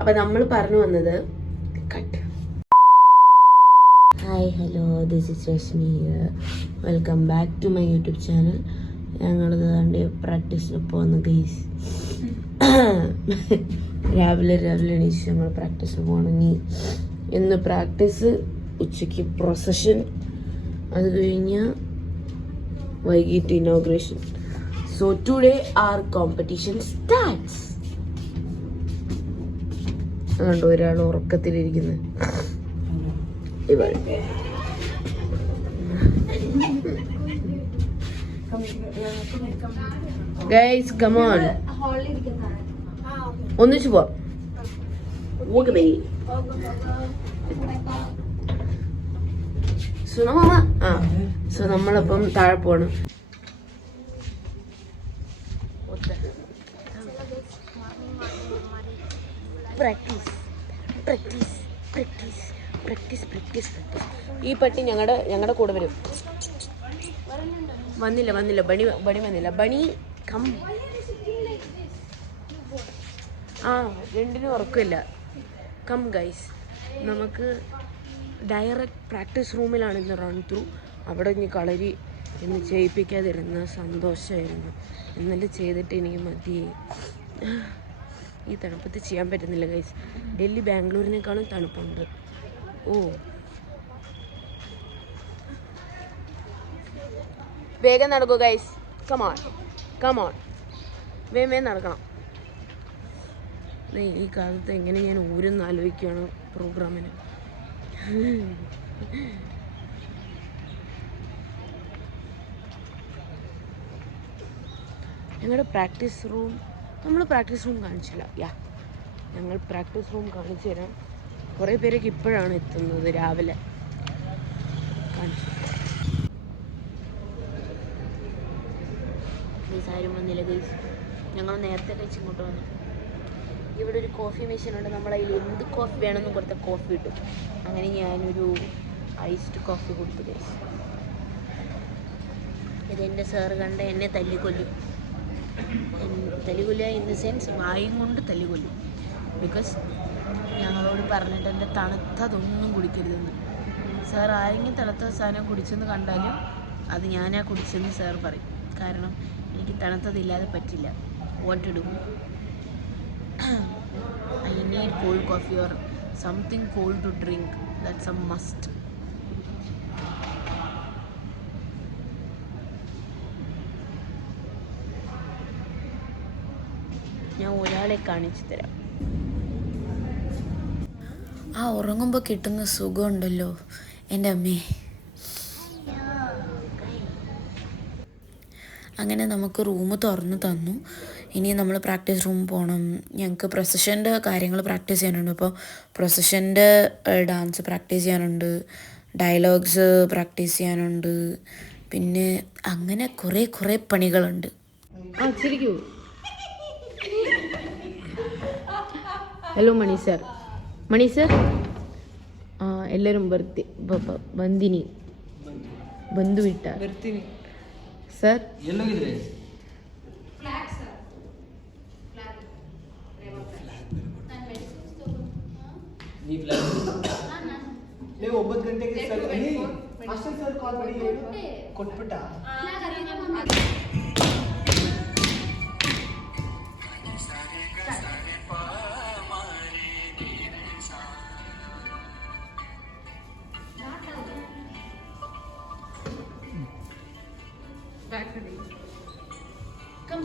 അപ്പൊ നമ്മൾ പറഞ്ഞു വന്നത് cut. Hi hello, this is Rashmi. Welcome back to my YouTube channel. ഞങ്ങളത് കണ്ട് പ്രാക്ടീസിന് പോകുന്ന ഗൈസ്. രാവിലെ എണീച്ച് ഞങ്ങൾ പ്രാക്ടീസിന് പോകണമെങ്കിൽ ഇന്ന് പ്രാക്ടീസ്, ഉച്ചയ്ക്ക് പ്രൊസഷൻ, അത് കഴിഞ്ഞ് വൈകിട്ട് inauguration. So today our competition starts. അതുകൊണ്ട് ഒരാൾ ഉറക്കത്തിലിരിക്കുന്നത് ഇവൾ. ഗൈസ് കം ഓൺ, ഒന്നിച്ചു പോവാം. സോ നമ്മളപ്പം താഴെ പോണ്. പ്രാക്ടീസ്. ഈ പട്ടി ഞങ്ങളുടെ കൂടെ വരും. വന്നില്ല ബണി വന്നില്ല. Bunny come. രണ്ടിനും ഉറക്കമില്ല. കം ഗൈസ്, നമുക്ക് ഡയറക്റ്റ് പ്രാക്ടീസ് റൂമിലാണ് ഇന്ന് റൺ ത്രൂ. അവിടെ ഇനി കളരി ഇന്ന് ചെയ്യിപ്പിക്കാതിരുന്ന സന്തോഷമായിരുന്നു. ഇന്നലെ ചെയ്തിട്ട് എനിക്ക് മതിയായി. ഈ തണുപ്പത്ത് ചെയ്യാൻ പറ്റുന്നില്ല ഗൈസ്. ഡൽഹി ബാംഗ്ലൂരിനേക്കാളും തണുപ്പുണ്ട്. വേഗം നടക്കൂ ഗൈസ്. കമോൺ വേഗം നടക്കണം. ഈ കാലത്ത് എങ്ങനെ ഞാൻ ഊരെന്ന് ആലോചിക്കുകയാണ് പ്രോഗ്രാമിന്. ഞങ്ങളുടെ പ്രാക്ടീസ് റൂം, നമ്മൾ പ്രാക്ടീസ് റൂം കാണിച്ചില്ല. ഞങ്ങൾ പ്രാക്ടീസ് റൂം കാണിച്ചു തരാം. കുറേ പേരൊക്കെ ഇപ്പോഴാണ് എത്തുന്നത്, രാവിലെ കാണിച്ചു. ഗൈസ് ആരും വന്നില്ല ഗൈസ്. ഞങ്ങൾ നേരത്തെ കഴിച്ച് ഇങ്ങോട്ട് വന്നു. ഇവിടെ ഒരു കോഫി മെഷീൻ ഉണ്ട്. നമ്മളതിൽ എന്ത് കോഫി വേണമെന്നും കൊടുത്ത കോഫി കിട്ടും. അങ്ങനെ ഞാനൊരു ഐസ്ഡ് കോഫി കൊടുത്തു ഗൈസ്. ഇതെൻ്റെ സാറ് കണ്ട എന്നെ തല്ലിക്കൊല്ലും. ഇൻ ദ സെൻസ് വായും കൊണ്ട് തല്ലിക്കൊല്ലും. ബിക്കോസ് ഞങ്ങളോട് പറഞ്ഞിട്ട് എൻ്റെ തണുത്തതൊന്നും കുടിക്കരുതെന്ന്. സാർ ആരെങ്കിലും തണുത്ത സാധനം കുടിച്ചെന്ന് കണ്ടാലും അത് ഞാനാ കുടിച്ചെന്ന് സാർ പറയും. കാരണം എനിക്ക് തണുത്തതില്ലാതെ പറ്റില്ല. What to do? I need cold coffee or something cold to drink. That's a must. ഞാൻ ഒരാളെ കാണിച്ചു തരാം. ഉറങ്ങുമ്പോൾ കിട്ടുന്ന സുഖമുണ്ടല്ലോ എൻ്റെ അമ്മേ. അങ്ങനെ നമുക്ക് റൂം തുറന്നു തന്നു. ഇനി നമ്മൾ പ്രാക്ടീസ് റൂം പോകണം. ഞങ്ങൾക്ക് പ്രൊസഷൻ്റെ കാര്യങ്ങൾ പ്രാക്ടീസ് ചെയ്യാനുണ്ട്. അപ്പോൾ പ്രൊസഷൻ്റെ ഡാൻസ് പ്രാക്ടീസ് ചെയ്യാനുണ്ട്, ഡയലോഗ്സ് പ്രാക്ടീസ് ചെയ്യാനുണ്ട്, പിന്നെ അങ്ങനെ കുറേ പണികളുണ്ട്. ഹലോ മണി സർ. എല്ലാവരും ಬಂದು ಬಿಟ್ಟ ಸರ್. ಎಲ್ಲೋಗಿದ್ರೆ? ನೀವು 9 ಗಂಟೆಗೆ ಸರ್ ಮಾಸ್ಟರ್ ಸರ್ ಕಾಲ್ ಮಾಡಿ ಕೊಟ್ಬಿಟ್ಟ. Back to the come.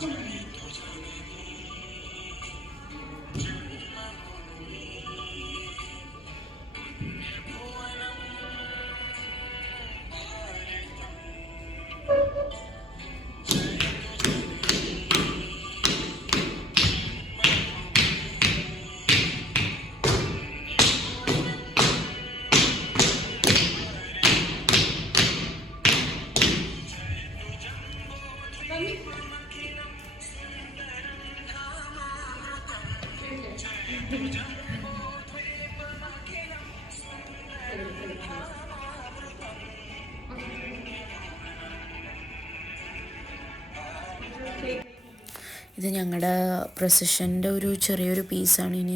ഇത് ഞങ്ങളുടെ പ്രൊസഷൻ്റെ ഒരു ചെറിയൊരു പീസാണ്. ഇനി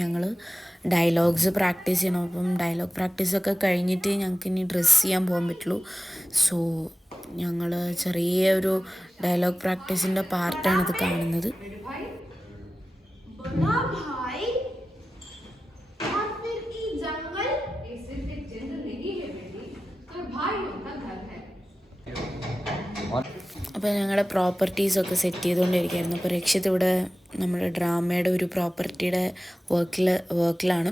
ഞങ്ങൾ ഡയലോഗ്സ് പ്രാക്ടീസ് ചെയ്യണം. അപ്പം ഡയലോഗ് പ്രാക്ടീസൊക്കെ കഴിഞ്ഞിട്ട് ഞങ്ങൾക്ക് ഇനി ഡ്രസ്സ് ചെയ്യാൻ പോകാൻ പറ്റുള്ളൂ. സോ ഞങ്ങൾ ചെറിയ ഒരു ഡയലോഗ് പ്രാക്ടീസിൻ്റെ പാർട്ടാണ് ഇത് കാണുന്നത്. അപ്പോൾ ഞങ്ങളുടെ പ്രോപ്പർട്ടീസൊക്കെ സെറ്റ് ചെയ്തുകൊണ്ടിരിക്കുകയായിരുന്നു. അപ്പോൾ രക്ഷിത് ഇവിടെ നമ്മുടെ ഡ്രാമയുടെ ഒരു പ്രോപ്പർട്ടിയുടെ വർക്കിലാണ്.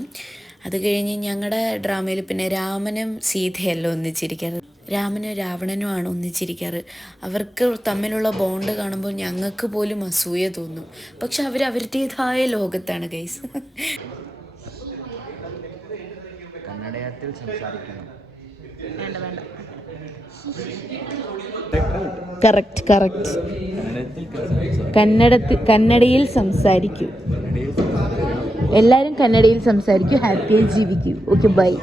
അത് കഴിഞ്ഞ് ഞങ്ങളുടെ ഡ്രാമയിൽ പിന്നെ രാമനും സീതയല്ല ഒന്നിച്ചിരിക്കാറ്, രാമനും രാവണനുമാണ് ഒന്നിച്ചിരിക്കാറ്. അവർക്ക് തമ്മിലുള്ള ബോണ്ട് കാണുമ്പോൾ ഞങ്ങൾക്ക് പോലും അസൂയ തോന്നും. പക്ഷെ അവരുടേതായ ലോകത്താണ് ഗൈസ്. കന്നഡത്തിൽ സംസാരിക്കണം. വേണ്ട കറക്റ്റ് കന്നഡയിൽ സംസാരിക്കൂ. എല്ലാവരും കന്നഡയിൽ സംസാരിക്കൂ. ഹാപ്പിയായി ജീവിക്കൂ. Okay bye.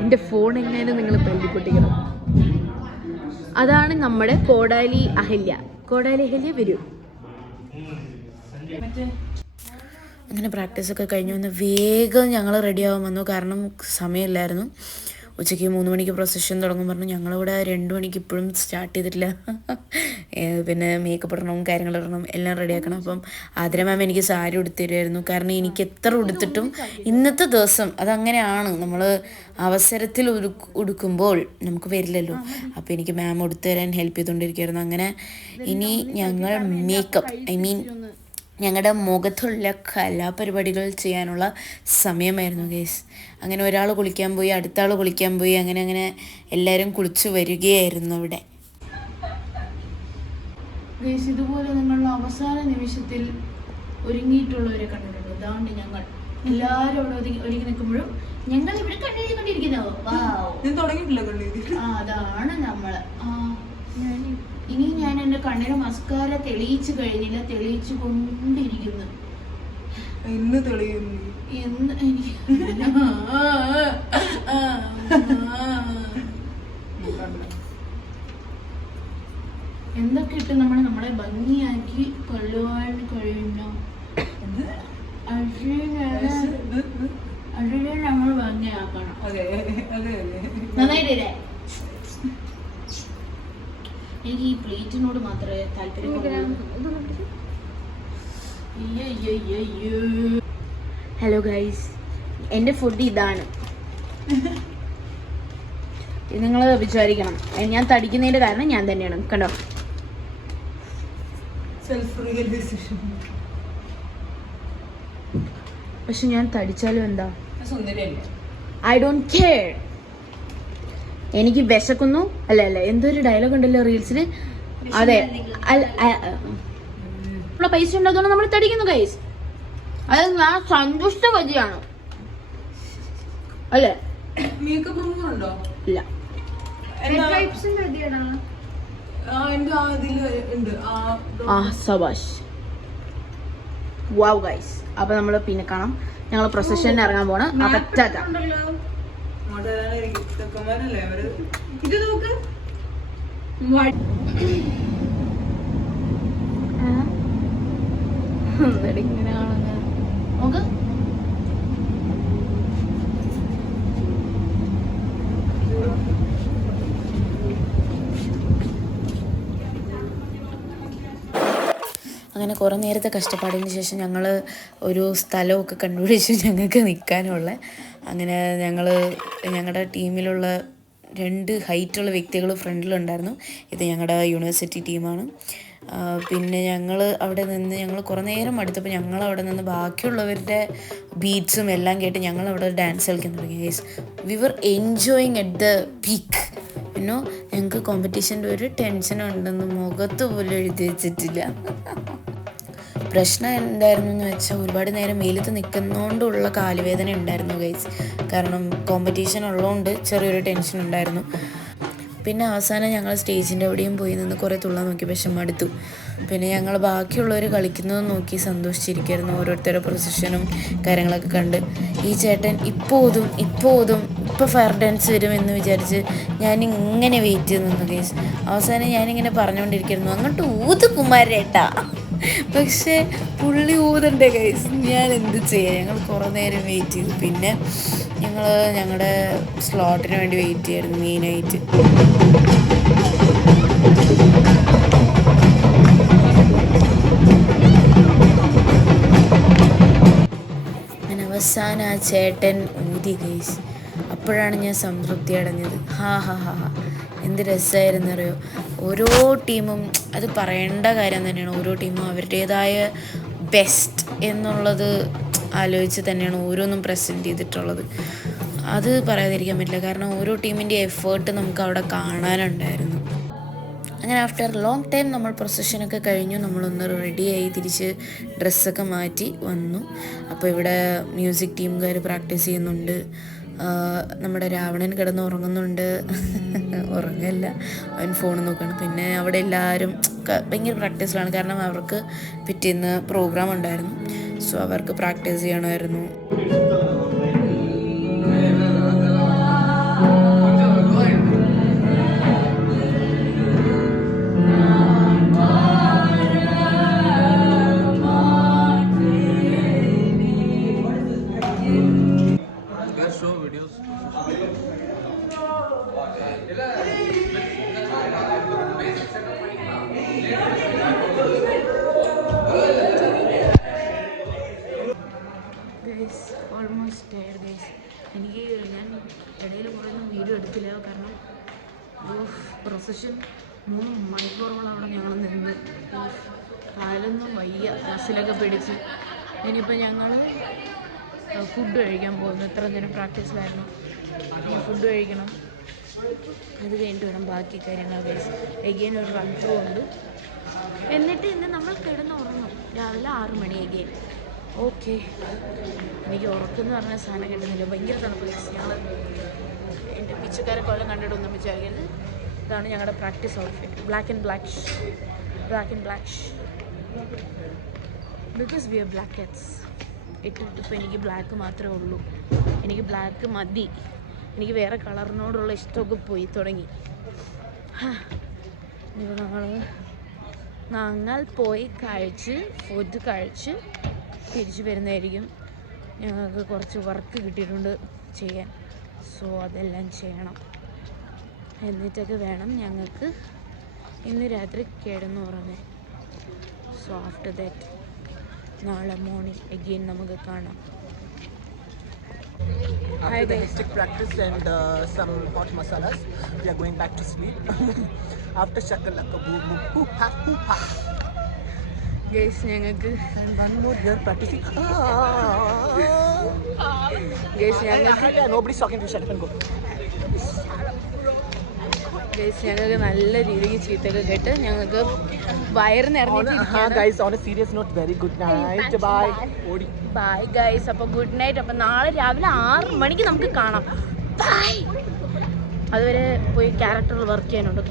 എൻ്റെ ഫോൺ എങ്ങനെ നിങ്ങൾ തല്ലിപ്പൊട്ടിക്കണം. അതാണ് നമ്മുടെ കോടാലി അഹല്യ വരൂ. അങ്ങനെ പ്രാക്ടീസൊക്കെ കഴിഞ്ഞു വന്ന് വേഗം ഞങ്ങൾ റെഡിയാവാൻ വന്നു. കാരണം സമയമില്ലായിരുന്നു. ഉച്ചയ്ക്ക് 3 മണിക്ക് പ്രൊസഷൻ തുടങ്ങും പറഞ്ഞു. ഞങ്ങളിവിടെ 2 മണിക്ക് ഇപ്പോഴും സ്റ്റാർട്ട് ചെയ്തിട്ടില്ല. പിന്നെ മേക്കപ്പ് ഇടണം, കാര്യങ്ങളിടണം, എല്ലാം റെഡിയാക്കണം. അപ്പം ആതിര മാം എനിക്ക് സാരി ഉടുത്തരുമായിരുന്നു. കാരണം എനിക്ക് എത്ര ഉടുത്തിട്ടും ഇന്നത്തെ ദിവസം അതങ്ങനെയാണ്, നമ്മൾ അവസരത്തിൽ ഉടുക്കുമ്പോൾ നമുക്ക് വരില്ലല്ലോ. അപ്പോൾ എനിക്ക് മാം ഉടുത്തു തരാൻ ഹെൽപ്പ് ചെയ്തുകൊണ്ടിരിക്കുകയായിരുന്നു. അങ്ങനെ ഇനി ഞങ്ങൾ മേക്കപ്പ് ഞങ്ങളുടെ മുഖത്തുള്ള കലാപരിപാടികൾ ചെയ്യാനുള്ള സമയമായിരുന്നു ഗേസ്. അങ്ങനെ ഒരാൾ കുളിക്കാൻ പോയി, അടുത്ത ആൾ കുളിക്കാൻ പോയി, അങ്ങനെ എല്ലാവരും കുളിച്ചു വരികയായിരുന്നു അവിടെ. ഗേസ്, ഇതുപോലെ നിങ്ങൾ അവസാന നിമിഷത്തിൽ ഒരുങ്ങിയിട്ടുള്ളവരെ കണ്ടിട്ടുണ്ട്. അതാണ് ഞങ്ങൾ എല്ലാവരും അവിടെ ഒരുങ്ങി നിൽക്കുമ്പോഴും ഞങ്ങൾ ഇവിടെ കണ്ടെഴുതിക്കൊണ്ടിരിക്കുന്നത്. അതാണ് നമ്മള്. ഇനി ഞാൻ എൻ്റെ കണ്ണിന് മസ്കാര തെളിയിച്ചു കഴിഞ്ഞില്ല, തെളിയിച്ചു കൊണ്ടിരിക്കുന്നു. എന്ന് തെളിയുന്നു എന്ന് എനിക്ക് എന്തൊക്കെ ഇട്ട് നമ്മളെ ഭംഗിയാക്കി കൊള്ളുവാൻ കഴിയുന്നു. അതിനെ നമ്മൾ ഭംഗിയാക്കണം. നന്നായിട്ടേ. എനിക്ക് ഈ പ്ലേറ്റിനോട് മാത്രമേ താല്പര്യം. ഹലോ ഗൈസ്, എൻ്റെ ഫുഡ് ഇതാണ്. നിങ്ങൾ വിചാരിക്കണം ഞാൻ തടിക്കുന്നതിൻ്റെ കാരണം ഞാൻ തന്നെയാണ്. കണ്ടോ, പക്ഷെ ഞാൻ തടിച്ചാലും എന്താ, ഐ ഡോണ്ട് കെയർ. എനിക്ക് വിശക്കുന്നു. അല്ല എന്തോ ഒരു ഡയലോഗ് ഉണ്ടല്ലോ റീൽസിൽ. അതെ, നമ്മളെ പൈസ ഉണ്ടാകുന്ന നമ്മൾ തടിക്കുന്നു ഗൈസ്. അത് ഞാൻ സന്തുഷ്ട വജിയാണ് അല്ലേ? ഇല്ല. സബാഷ്. Wow guys. അപ്പൊ നമ്മള് പിന്നെ കാണാം. ഞങ്ങൾ പ്രൊസഷന് ഇറങ്ങാൻ പോണ്. ഇങ്ങനെയാണെന്ന് നോക്ക്. അങ്ങനെ കുറേ നേരത്തെ കഷ്ടപ്പാടിന് ശേഷം ഞങ്ങൾ ഒരു സ്ഥലമൊക്കെ കണ്ടുപിടിച്ചു ഞങ്ങൾക്ക് നിൽക്കാനുള്ള. അങ്ങനെ ഞങ്ങളുടെ ടീമിലുള്ള 2 ഹൈറ്റുള്ള വ്യക്തികൾ ഫ്രണ്ടിലുണ്ടായിരുന്നു. ഇത് ഞങ്ങളുടെ യൂണിവേഴ്സിറ്റി ടീമാണ്. പിന്നെ ഞങ്ങൾ അവിടെ നിന്ന് ഞങ്ങൾ കുറേ നേരം അടുത്തപ്പോൾ ഞങ്ങൾ അവിടെ നിന്ന് ബാക്കിയുള്ളവരുടെ ബീറ്റ്സും എല്ലാം കേട്ട് ഞങ്ങൾ അവിടെ ഡാൻസ് കളിക്കാൻ തുടങ്ങി. Guys, we were enjoying at the peak. പിന്നോ ഞങ്ങൾക്ക് കോമ്പറ്റീഷൻ്റെ ഒരു ടെൻഷൻ ഉണ്ടെന്ന് മുഖത്ത് പോലും എഴുതി വെച്ചിട്ടില്ല. പ്രശ്നം എന്തായിരുന്നു എന്ന് വെച്ചാൽ ഒരുപാട് നേരം വെയിലത്ത് നിൽക്കുന്നതുകൊണ്ടുള്ള കാലുവേദന ഉണ്ടായിരുന്നു ഗൈസ്. കാരണം കോമ്പറ്റീഷൻ ഉള്ളതുകൊണ്ട് ചെറിയൊരു ടെൻഷൻ ഉണ്ടായിരുന്നു. പിന്നെ അവസാനം ഞങ്ങൾ സ്റ്റേജിൻ്റെ അവിടെയും പോയി നിന്ന് കുറേ തുള്ളാൻ നോക്കി, പക്ഷെ മടുത്തു. പിന്നെ ഞങ്ങൾ ബാക്കിയുള്ളവർ കളിക്കുന്നത് നോക്കി സന്തോഷിച്ചിരിക്കുകയായിരുന്നു, ഓരോരുത്തരുടെ പൊസിഷനും കാര്യങ്ങളൊക്കെ കണ്ട്. ഈ ചേട്ടൻ ഇപ്പോൾ ഫയർ ഡാൻസ് വരുമെന്ന് വിചാരിച്ച് ഞാനിങ്ങനെ വെയിറ്റ് ചെയ്ത് നിന്നു ഗൈസ്. അവസാനം ഞാനിങ്ങനെ പറഞ്ഞുകൊണ്ടിരിക്കുന്നു, അങ്ങോട്ട് ഊത് കുമാരേട്ടാ. പക്ഷേ പുള്ളി ഊതണ്ടേ ഗൈസ്, ഞാൻ എന്ത് ചെയ്യാം. ഞങ്ങൾ കുറേ നേരം വെയിറ്റ് ചെയ്തു. പിന്നെ ഞങ്ങൾ ഞങ്ങളുടെ സ്ലോട്ടിന് വേണ്ടി വെയിറ്റ് ചെയ്യായിരുന്നു മെയിനായിട്ട്. അങ്ങനെ അവസാനം ആ ചേട്ടൻ ഊതി ഗൈസ്. അപ്പോഴാണ് ഞാൻ സംതൃപ്തി അടഞ്ഞത്. ഹാ എന്ത് രസമായിരുന്നു അറിയോ. ഓരോ ടീമും, അത് പറയേണ്ട കാര്യം തന്നെയാണ്, ഓരോ ടീമും അവരുടേതായ ബെസ്റ്റ് എന്നുള്ളത് ആലോചിച്ച് തന്നെയാണ് ഓരോന്നും പ്രസൻറ്റ് ചെയ്തിട്ടുള്ളത്. അത് പറയാതിരിക്കാൻ പറ്റില്ല, കാരണം ഓരോ ടീമിൻ്റെ എഫേർട്ട് നമുക്ക് അവിടെ കാണാനുണ്ടായിരുന്നു. അങ്ങനെ ആഫ്റ്റർ ലോങ് ടൈം നമ്മൾ പ്രൊസഷനൊക്കെ കഴിഞ്ഞു, നമ്മളൊന്ന് റെഡിയായി തിരിച്ച് ഡ്രസ്സൊക്കെ മാറ്റി വന്നു. അപ്പോൾ ഇവിടെ മ്യൂസിക് ടീമുകാർ പ്രാക്ടീസ് ചെയ്യുന്നുണ്ട്. നമ്മുടെ രാവണൻ കിടന്ന് ഉറങ്ങുന്നുണ്ട്. ഉറങ്ങല്ല, അവൻ ഫോൺ നോക്കുകയാണ്. പിന്നെ അവിടെ എല്ലാവരും ഭയങ്കര പ്രാക്ടീസിലാണ്, കാരണം അവർക്ക് പിറ്റേന്ന് പ്രോഗ്രാം ഉണ്ടായിരുന്നു. സോ അവർക്ക് പ്രാക്ടീസ് ചെയ്യണമായിരുന്നു. Almost guys. ഞാൻ ഇടയിൽ കുറേ വീഡിയോ എടുത്തില്ല, കാരണം പ്രൊസഷൻ 3 മണിക്കൂറോളം അവിടെ ഞങ്ങൾ നിന്ന് കാലൊന്നും വയ്യ, ബസ്സിലൊക്കെ പിടിച്ച്. ഇനിയിപ്പോൾ ഞങ്ങൾ ഫുഡ് കഴിക്കാൻ പോകുന്നു. എത്ര നേരം പ്രാക്ടീസിലായിരുന്നു, ഇനി ഫുഡ് കഴിക്കണം. അത് കഴിഞ്ഞിട്ട് വേണം ബാക്കി കാര്യങ്ങൾ ഗൈസ്. എഗെയിൻ ഒരു റൺ ത്രൂ ഉണ്ട്, എന്നിട്ട് ഇന്ന് നമ്മൾ കിടന്നുറങ്ങും രാവിലെ 6 മണി എഗെയിൻ. ഓക്കെ, എനിക്ക് ഉറക്കെന്ന് പറഞ്ഞ സാധനം കിട്ടുന്നില്ല, ഭയങ്കര തണുപ്പ്. ഞങ്ങൾ എൻ്റെ പിച്ചക്കാരെ കൊല്ലം കണ്ടിട്ടൊന്നും വിചാരിക്കരുത്. ഇതാണ് ഞങ്ങളുടെ practice outfit, black and black because we are black cats. ഇട്ടിട്ടിപ്പോൾ എനിക്ക് ബ്ലാക്ക് മാത്രമേ ഉള്ളൂ, എനിക്ക് ബ്ലാക്ക് മതി. എനിക്ക് വേറെ കളറിനോടുള്ള ഇഷ്ടമൊക്കെ പോയി തുടങ്ങി. ഇനിയിപ്പോൾ ഞങ്ങൾ പോയി ഫുഡ് കഴിച്ച് തിരിച്ച് വരുന്നതായിരിക്കും. ഞങ്ങൾക്ക് കുറച്ച് വർക്ക് കിട്ടിയിട്ടുണ്ട് ചെയ്യാൻ, സോ അതെല്ലാം ചെയ്യണം. എന്നിട്ടൊക്കെ വേണം ഞങ്ങൾക്ക് ഇന്ന് രാത്രി കിടന്നുറങ്ങാൻ. സോ ആഫ്റ്റർ ദാറ്റ് നാളെ മോർണിംഗ് എഗെയിൻ നമുക്ക് കാണാം. After the hectic practice and some hot masalas, we are going back to sleep. After shakalaka boom boom hoo ha. Guys ഞങ്ങൾക്ക് And one more year practicing. Guys ഞങ്ങൾക്ക് Nobody's talking to you. Shut up and go. Guys ഞങ്ങൾക്ക് നല്ല രീതിക്ക് ചീത്തയൊക്കെ കേട്ട് ഞങ്ങൾക്ക് വയറ് നിറഞ്ഞിട്ട്. Guys, on a serious note, very good night. Bye. Bye guys. അപ്പോൾ ഗുഡ് നൈറ്റ്. അപ്പോൾ നാളെ രാവിലെ 6 മണിക്ക് നമുക്ക് കാണാം. ബൈ. അതുവരെ പോയി ക്യാരക്ടറിൽ വർക്ക് ചെയ്യാനുണ്ട്.